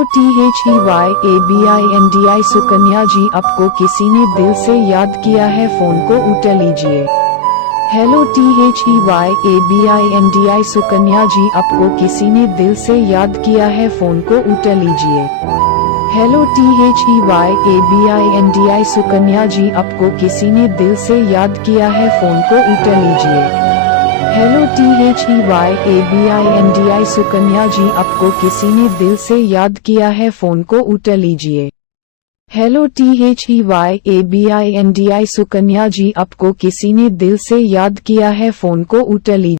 Hello THEYABINDI Sukanya जी, आपको किसी ने दिल से याद किया है, फोन को उठा लीजिए। हेलो THEYABINDI सुकन्या जी, आपको किसी ने दिल से याद किया है, फोन को उठा लीजिए। हेलो THEYABINDI सुकन्या जी, आपको किसी ने दिल से याद किया है, फोन को उठा लीजिए। हेलो THEYABINDI सुकन्या जी, आपको किसी ने दिल से याद किया है, फोन को उठा लीजिए। हेलो THEYABINDI सुकन्या जी, आपको किसी ने दिल से याद किया है, फोन को उठा लीजिए।